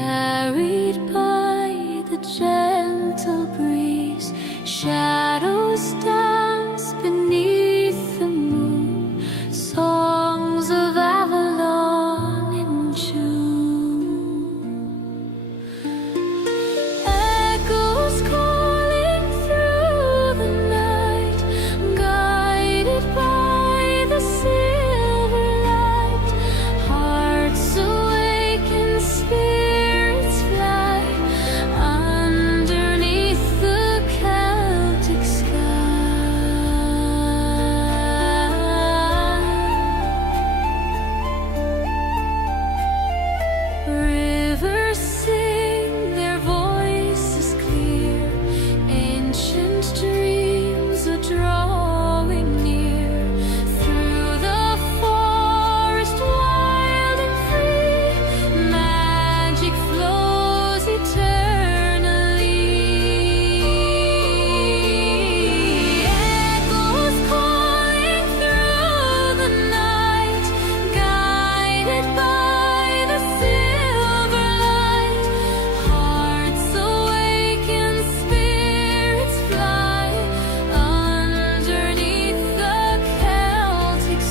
carried by the gentle breeze. Shadows dance beneath the moon, songs of Avalon in June. Echoes calling through the night, guided by the silver light. Hearts awaken, spirits fly underneath the Celtic sky. Rivers sing, their voices clear. Ancient dreams are drawing near. Through the forest wild and free, magic flows eternally. Echoes calling through the night, guided by the silver light. Hearts awaken, spirits fly underneath the Celtic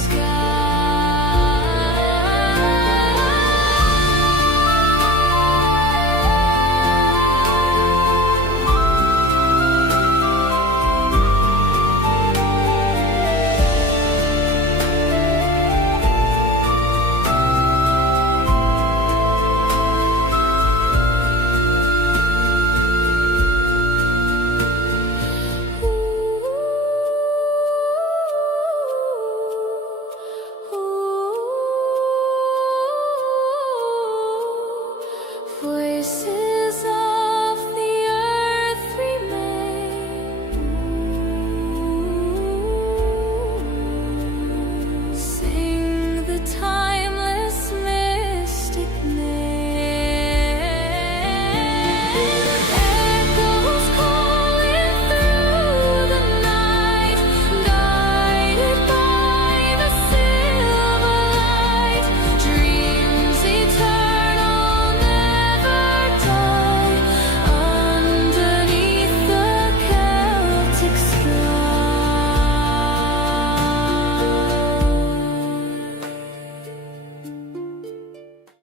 Voices